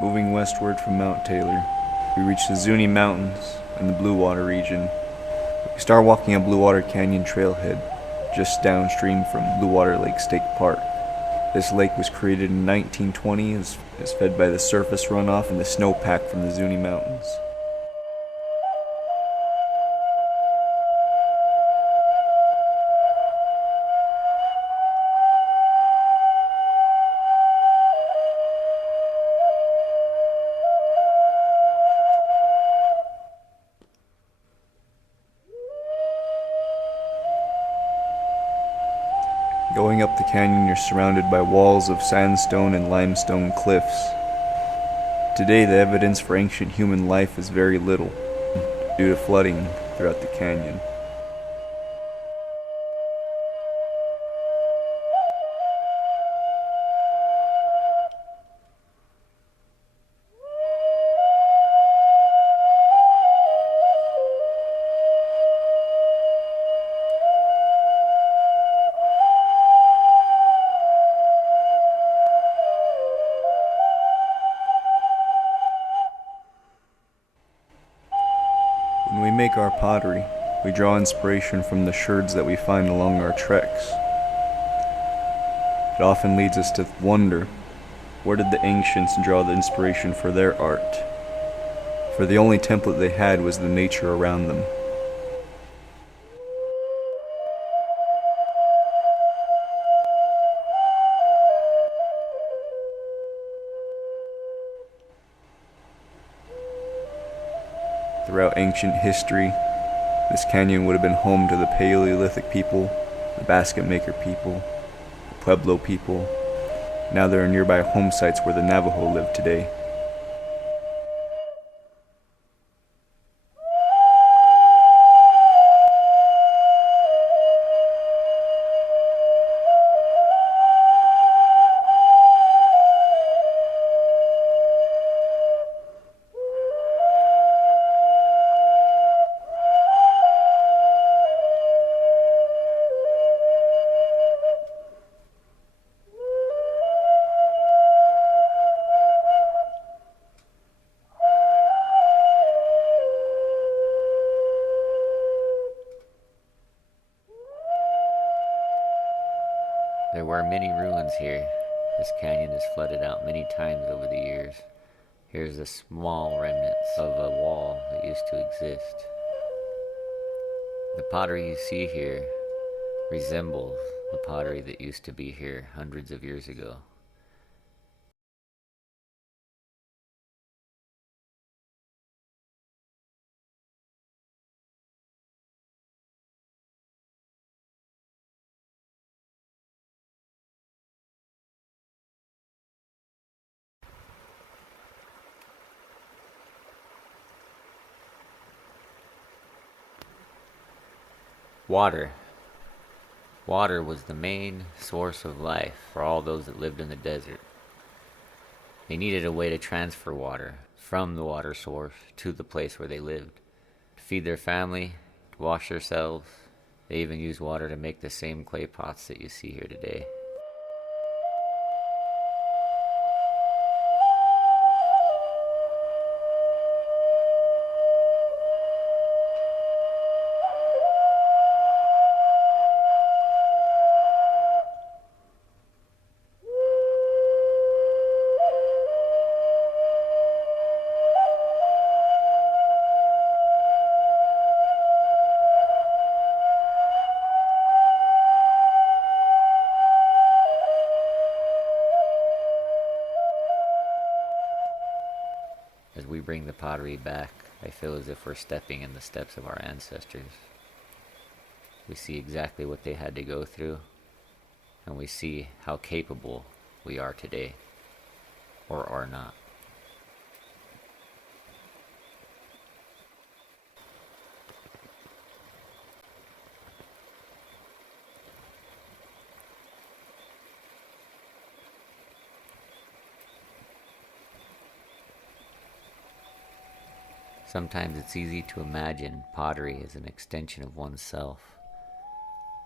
Moving westward from Mount Taylor, we reach the Zuni Mountains and the Blue Water region. We start walking on Blue Water Canyon trailhead, just downstream from Blue Water Lake State Park. This lake was created in 1920 and is fed by the surface runoff and the snowpack from the Zuni Mountains. Going up the canyon, you're surrounded by walls of sandstone and limestone cliffs. Today, the evidence for ancient human life is very little, due to flooding throughout the canyon. When we make our pottery, we draw inspiration from the sherds that we find along our treks. It often leads us to wonder, where did the ancients draw the inspiration for their art? For the only template they had was the nature around them. Throughout ancient history, this canyon would have been home to the Paleolithic people, the basket maker people, the Pueblo people. Now there are nearby home sites where the Navajo live today. There were many ruins here. This canyon has flooded out many times over the years. Here's the small remnants of a wall that used to exist. The pottery you see here resembles the pottery that used to be here hundreds of years ago. Water. Water was the main source of life for all those that lived in the desert. They needed a way to transfer water from the water source to the place where they lived. To feed their family, to wash themselves. They even used water to make the same clay pots that you see here today. As we bring the pottery back, I feel as if we're stepping in the steps of our ancestors. We see exactly what they had to go through, and we see how capable we are today, or are not. Sometimes it's easy to imagine pottery as an extension of oneself,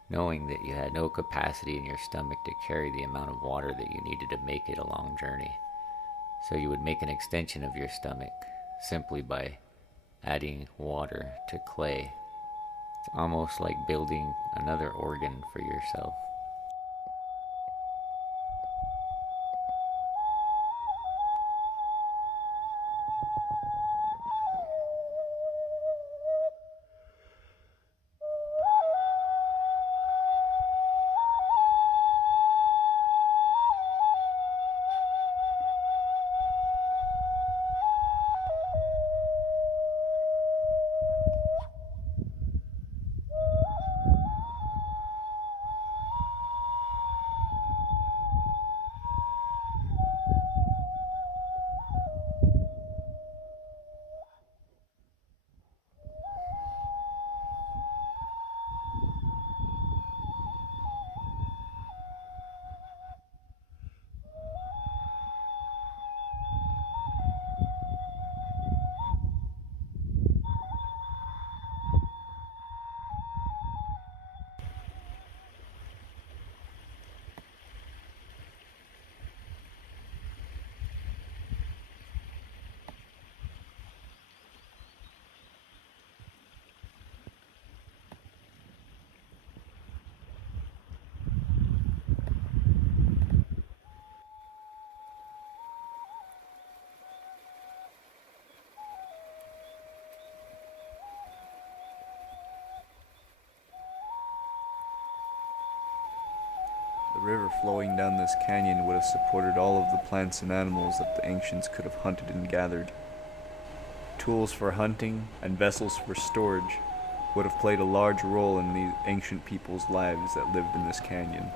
knowing that you had no capacity in your stomach to carry the amount of water that you needed to make it a long journey. So you would make an extension of your stomach simply by adding water to clay. It's almost like building another organ for yourself. The river flowing down this canyon would have supported all of the plants and animals that the ancients could have hunted and gathered. Tools for hunting and vessels for storage would have played a large role in the ancient people's lives that lived in this canyon.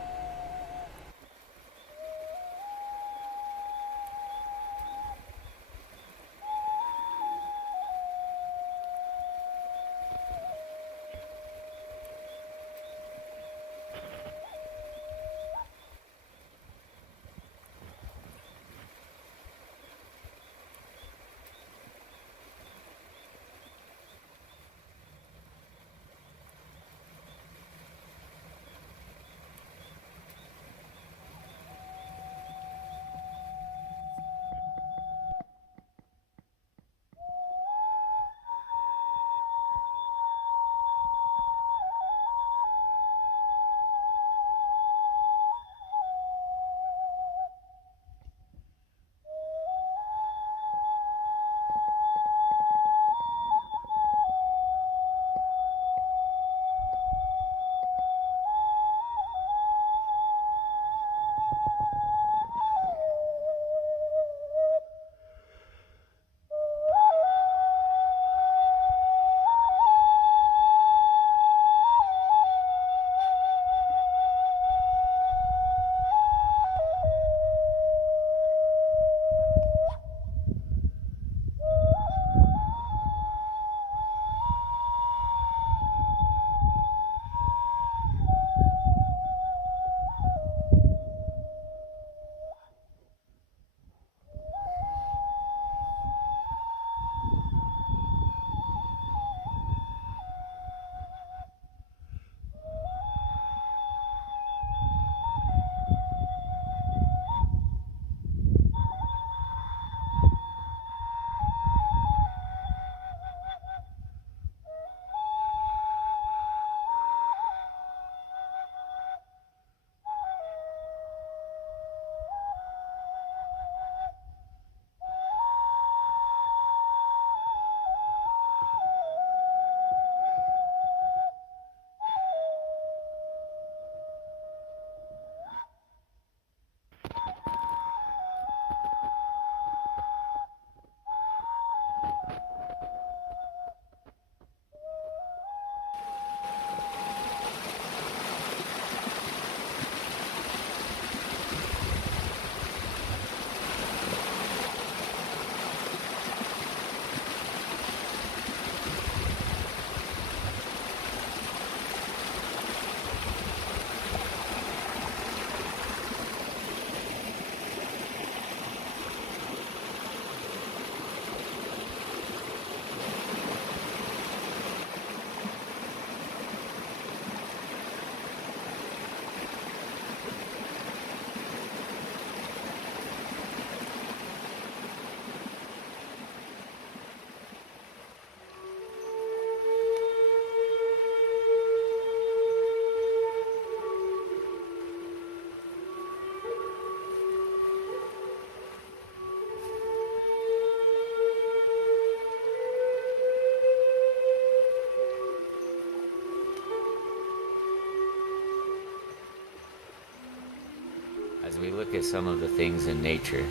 look at some of the things in nature,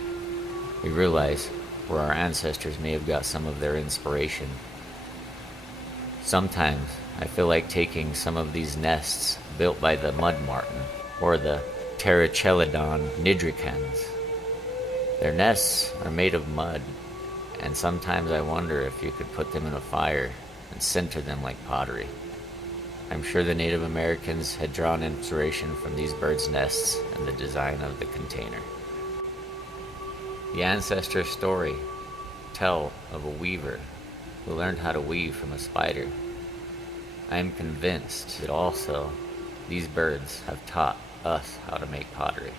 we realize where our ancestors may have got some of their inspiration. Sometimes I feel like taking some of these nests built by the mud martin or the Pterochelidon nigricans. Their nests are made of mud, and sometimes I wonder if you could put them in a fire and sinter them like pottery. I'm sure the Native Americans had drawn inspiration from these birds' nests and the design of the container. The ancestor story tell of a weaver who learned how to weave from a spider. I am convinced that also these birds have taught us how to make pottery.